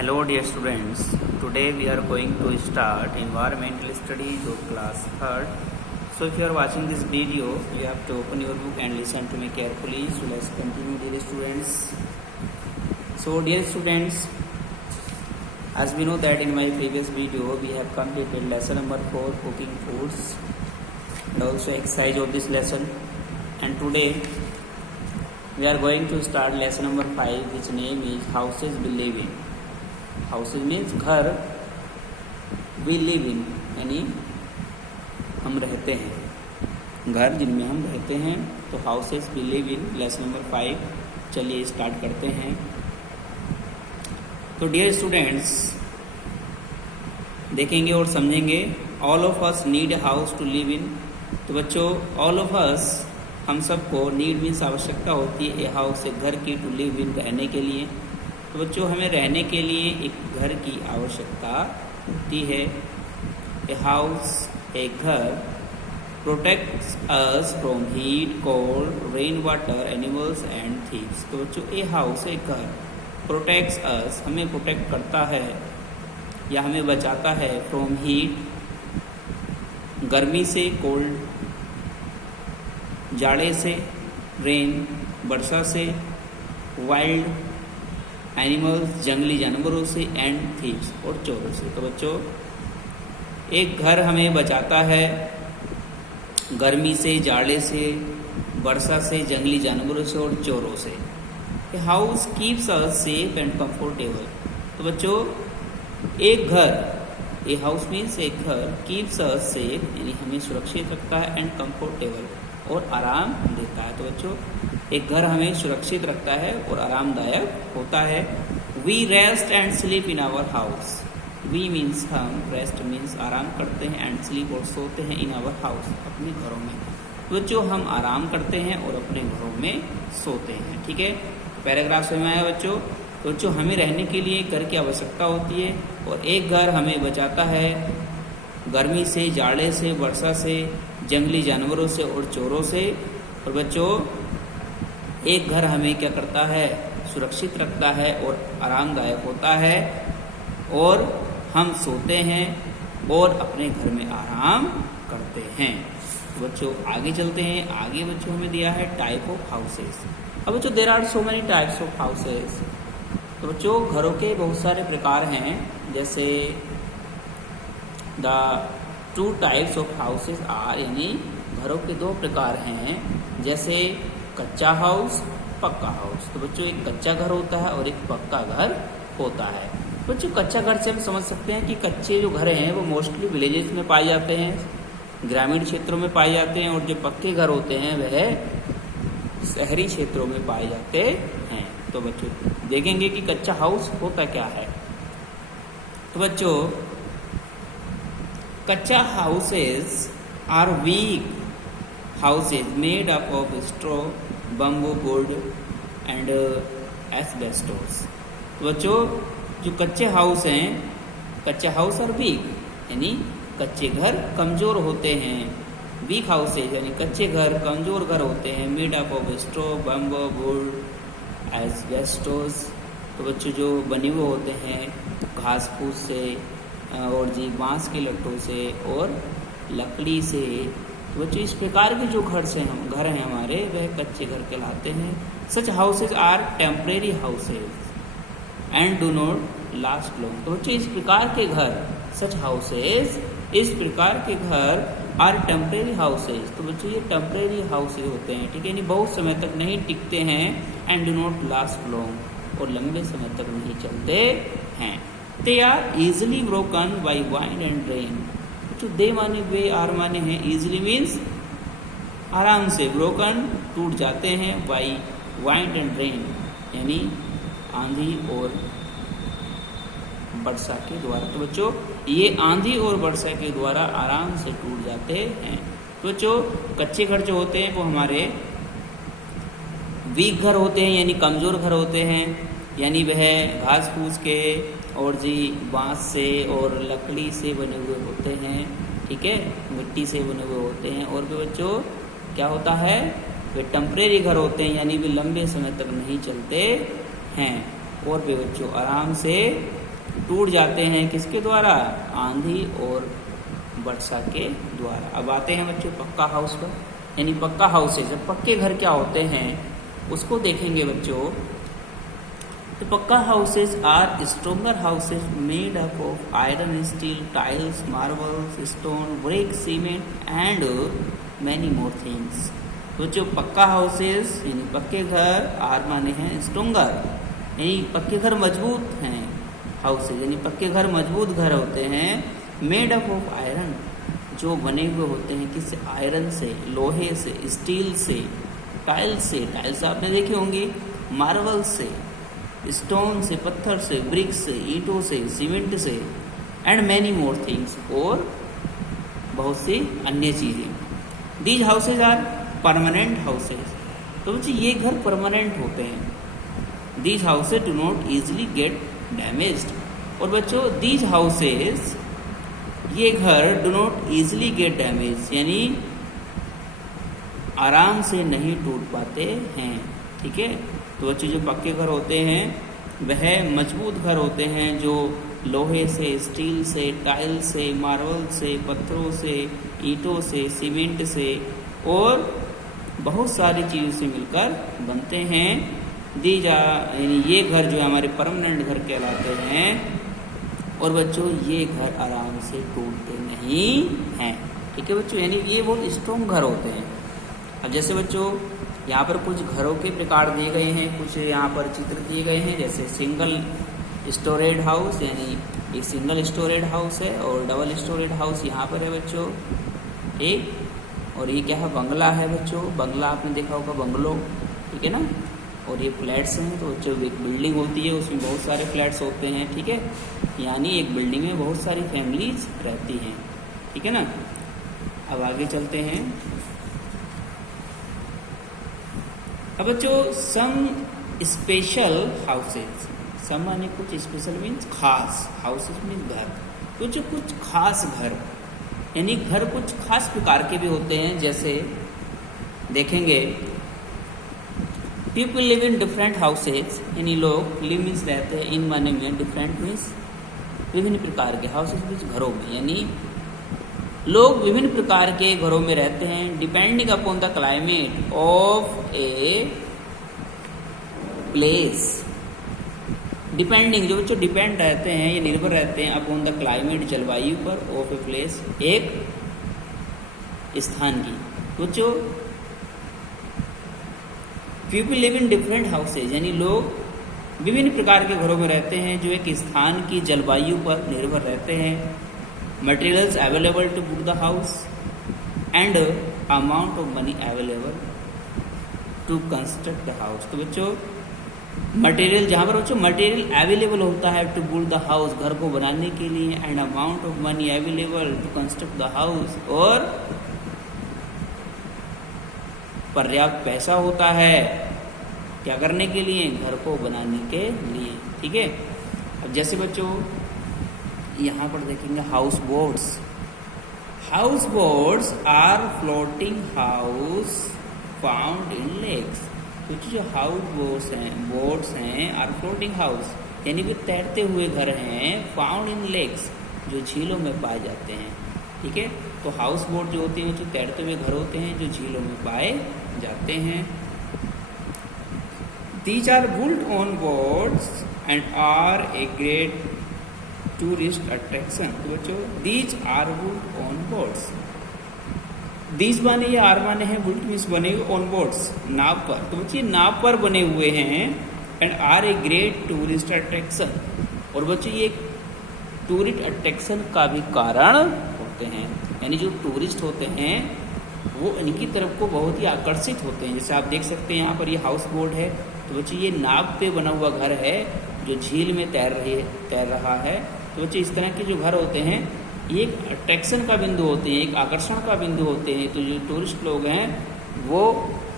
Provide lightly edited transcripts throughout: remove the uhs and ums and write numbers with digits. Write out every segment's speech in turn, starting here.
Hello dear students, today we are going to start environmental studies of class 3rd. So if you are watching this video, you have to open your book and listen to me carefully. So let's continue dear students. So dear students, as we know that in my previous video we have completed lesson number 4 cooking foods and also exercise of this lesson, and today we are going to start lesson number 5 which name is houses we live in. Houses means घर, we live इन यानी हम रहते हैं, घर जिनमें हम रहते हैं, तो houses we live in lesson number 5। चलिए स्टार्ट करते हैं। तो डियर स्टूडेंट्स, देखेंगे और समझेंगे all of us need a house to live in. तो बच्चों, ऑल ऑफ अस हम सबको नीड मीन्स आवश्यकता होती है ए हाउस एक घर की, टू लिव इन रहने के लिए। तो बच्चों, हमें रहने के लिए एक घर की आवश्यकता होती है। ए हाउस एक घर protects us from heat, cold, rain water, animals and things. तो बच्चों, ए हाउस एक घर प्रोटेक्ट्स अस हमें प्रोटेक्ट करता है या हमें बचाता है फ्रॉम हीट गर्मी से, कोल्ड जाड़े से, रेन वर्षा से, वाइल्ड एनिमल्स जंगली जानवरों से, एंड थीव्स और चोरों से। तो बच्चों, एक घर हमें बचाता है गर्मी से, जाड़े से, वर्षा से, जंगली जानवरों से और चोरों से। A house keeps us safe and comfortable. तो बच्चों, एक घर, ए हाउस मीन्स एक घर, कीप्स अस सेफ यानी हमें सुरक्षित रखता है, एंड कंफर्टेबल और आराम देता है। तो बच्चों, एक घर हमें सुरक्षित रखता है और आरामदायक होता है। We rest and sleep in our house. We means हम, रेस्ट मीन्स आराम करते हैं, एंड स्लीप और सोते हैं इन आवर हाउस अपने घरों में। तो बच्चों, हम आराम करते हैं और अपने घरों में सोते हैं। ठीक है, पैराग्राफ समझ में आया बच्चों? तो बच्चों, हमें रहने के लिए घर की आवश्यकता होती है और एक घर हमें बचाता है गर्मी से, जाड़े से, वर्षा से, जंगली जानवरों से और चोरों से। और बच्चों, एक घर हमें क्या करता है? सुरक्षित रखता है और आरामदायक होता है, और हम सोते हैं और अपने घर में आराम करते हैं। तो बच्चों, आगे चलते हैं। आगे बच्चों हमें दिया है टाइप ऑफ हाउसेस। अब बच्चों, there are so many types of houses. तो बच्चों, घरों के बहुत सारे प्रकार हैं। जैसे the 2 types of houses are, यानी घरों के 2 प्रकार हैं। जैसे कच्चा हाउस, पक्का हाउस। तो बच्चों, एक कच्चा घर होता है और एक पक्का घर होता है। बच्चों, कच्चा घर से हम समझ सकते हैं कि कच्चे जो घर हैं वो मोस्टली विलेजेस में पाए जाते हैं, ग्रामीण क्षेत्रों में पाए जाते हैं, और जो पक्के घर होते हैं वह शहरी क्षेत्रों में पाए जाते हैं। तो बच्चों, देखेंगे कि कच्चा हाउस होता क्या है। तो बच्चों, kachcha houses are weak houses made up of straw, bamboo, wood and asbestos। बच्चों, जो कच्चे हाउस हैं, कच्चे हाउस और वीक यानी कच्चे घर कमजोर होते हैं। वीक हाउसेज यानी कच्चे घर कमजोर घर होते हैं। Made up of straw, bamboo, would, asbestos. तो बच्चों, जो बने हुए होते हैं घास फूस से और जी बांस के लट्टों से और लकड़ी से। तो बच्चों, इस प्रकार के जो घर हैं हमारे, वह कच्चे घर कहलाते हैं। Such houses are temporary houses and do not last long. तो बच्चों, इस प्रकार के घर, सच हाउसेज, इस प्रकार के घर आर टेम्परेरी हाउसेज। तो बच्चों, ये टेम्परेरी हाउसेज होते हैं। ठीक है, यानी बहुत समय तक नहीं टिकते हैं। And do not last long, और लंबे समय तक नहीं चलते हैं। They are easily broken by wind and rain. जो दे माने वे, आर माने हैं इजिली मीन्स आराम से, ब्रोकन टूट जाते हैं, बाई वाइंड एंड रेन यानी आंधी और वर्षा के द्वारा। तो बच्चों, ये आंधी और वर्षा के द्वारा आराम से टूट जाते हैं। तो बच्चों, कच्चे घर जो होते हैं वो हमारे वीक घर होते हैं यानी कमजोर घर होते हैं, यानी वह घास फूस के और जी बांस से और लकड़ी से बने हुए होते हैं। ठीक है, मिट्टी से बने हुए होते हैं। और भी बच्चों, क्या होता है? वे टेम्परेरी घर होते हैं यानी वे लंबे समय तक नहीं चलते हैं। और भी बच्चों, आराम से टूट जाते हैं किसके द्वारा? आंधी और वर्षा के द्वारा। अब आते हैं बच्चों पक्का हाउस पर, यानी पक्का हाउसेज। पक्के घर क्या होते हैं उसको देखेंगे बच्चों। तो pucca houses are stronger houses made up of iron, steel, tiles, marbles, stone, brick, cement and many more things. तो जो पक्का हाउसेज यानी पक्के घर, आर माने हैं स्ट्रोंगर, यानी पक्के घर मजबूत हैं, हाउसेज यानी पक्के घर मजबूत घर होते हैं। मेड अप ऑफ आयरन, जो बने हुए होते हैं किससे? आयरन से, लोहे से, स्टील से, टाइल्स से, टाइल्स आपने देखे होंगे, मार्बल से, स्टोन से, पत्थर से, ब्रिक्स से, ईंटों से, सीमेंट से, एंड मैनी मोर थिंग्स, और बहुत सी अन्य चीज़ें। These houses are permanent houses. तो बच्चे ये घर परमानेंट होते हैं। These houses do not easily get damaged. और बच्चों दीज हाउसेज, ये घर do not easily get damage, यानी आराम से नहीं टूट पाते हैं। ठीक है, तो बच्चे जो पक्के घर होते हैं वह मजबूत घर होते हैं, जो लोहे से, स्टील से, टाइल से, मार्बल से, पत्थरों से, ईंटों से, सीमेंट से और बहुत सारी चीज़ों से मिलकर बनते हैं। यानी ये घर जो है हमारे परमानेंट घर कहलाते हैं। और बच्चों ये घर आराम से टूटते नहीं हैं। ठीक है बच्चों, यानी ये बहुत स्ट्रॉन्ग घर होते हैं। अब जैसे बच्चों यहाँ पर कुछ घरों के प्रकार दिए गए हैं, कुछ यहाँ पर चित्र दिए गए हैं। जैसे सिंगल स्टोरेज हाउस, यानी एक सिंगल स्टोरेज हाउस है, और डबल स्टोरेज हाउस यहाँ पर है बच्चों एक। और ये क्या है? बंगला है बच्चों। बंगला आपने देखा होगा, बंगलो, ठीक है ना। और ये फ्लैट्स हैं, तो जो एक बिल्डिंग होती है उसमें बहुत सारे फ्लैट्स होते हैं। ठीक है, यानी एक बिल्डिंग में बहुत सारी फैमिलीज रहती हैं। ठीक है ना। अब आगे चलते हैं। अब बच्चों सम स्पेशल हाउसेज, सम माने कुछ, स्पेशल मीन्स खास, हाउसेज मीन्स घर। तो जो कुछ खास घर, यानी घर कुछ खास प्रकार के भी होते हैं। जैसे देखेंगे people live in different houses, यानी लोग, लिव मीन्स रहते हैं, इन माने में, डिफरेंट मीन्स विभिन्न प्रकार के, हाउसेज मीन्स घरों में, यानी लोग विभिन्न प्रकार के घरों में रहते हैं। Depending upon the climate of a place. Depending, जो बच्चों डिपेंड रहते हैं, ये निर्भर रहते हैं अपॉन द क्लाइमेट, जलवायु पर, ऑफ ए प्लेस, एक स्थान की। बच्चों people live in different houses, यानी लोग विभिन्न प्रकार के घरों में रहते हैं जो एक स्थान की जलवायु पर निर्भर रहते हैं। Materials available to book the house and amount of money available to construct the house. तो बच्चों मटेरियल, जहाँ पर बच्चों मटेरियल अवेलेबल होता है टू बुक द हाउस, घर को बनाने के लिए, and amount of money available to construct the house, और पर्याप्त पैसा होता है क्या करने के लिए? घर को बनाने के लिए। ठीक है। अब जैसे बच्चों यहाँ पर देखेंगे house boats. House boats are floating house found in lakes. तो जो हाउस बोट्स हैं आर फ्लोटिंग हाउस, यानी कि तैरते हुए घर हैं, फाउंड इन लेक्स, जो झीलों में पाए जाते हैं। ठीक है, तो हाउस बोट जो होती है जो तैरते हुए घर होते हैं जो झीलों में पाए जाते हैं। These are built on boats and are a great tourist attraction। तो बच्चों these are built on boats। these माने या आर माने हैं, built मीन्स बने हुए, on boats नाव पर। तो बच्चे नाव पर बने हुए हैं, and are a great tourist attraction। और बच्चों ये टूरिस्ट अट्रैक्शन का भी कारण होते हैं, यानी जो टूरिस्ट होते हैं वो इनकी तरफ को बहुत ही आकर्षित होते हैं। जैसे आप देख सकते हैं यहाँ पर ये हाउस बोट है, तो बच्चे ये नाव पे बना हुआ घर है जो झील में तैर रहा है। तो बच्चे इस तरह के जो घर होते हैं ये एक अट्रैक्शन का बिंदु होते हैं, एक आकर्षण का बिंदु होते हैं। तो जो टूरिस्ट लोग हैं वो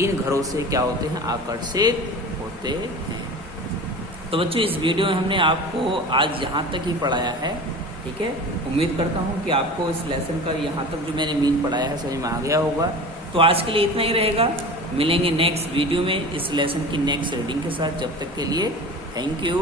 इन घरों से क्या होते हैं? आकर्षित होते हैं। तो बच्चों इस वीडियो में हमने आपको आज यहाँ तक ही पढ़ाया है। ठीक है, उम्मीद करता हूँ कि आपको इस लेसन का यहाँ तक जो मैंने मीन पढ़ाया है समझ में आ गया होगा। तो आज के लिए इतना ही रहेगा, मिलेंगे नेक्स्ट वीडियो में इस लेसन की नेक्स्ट रीडिंग के साथ। जब तक के लिए थैंक यू।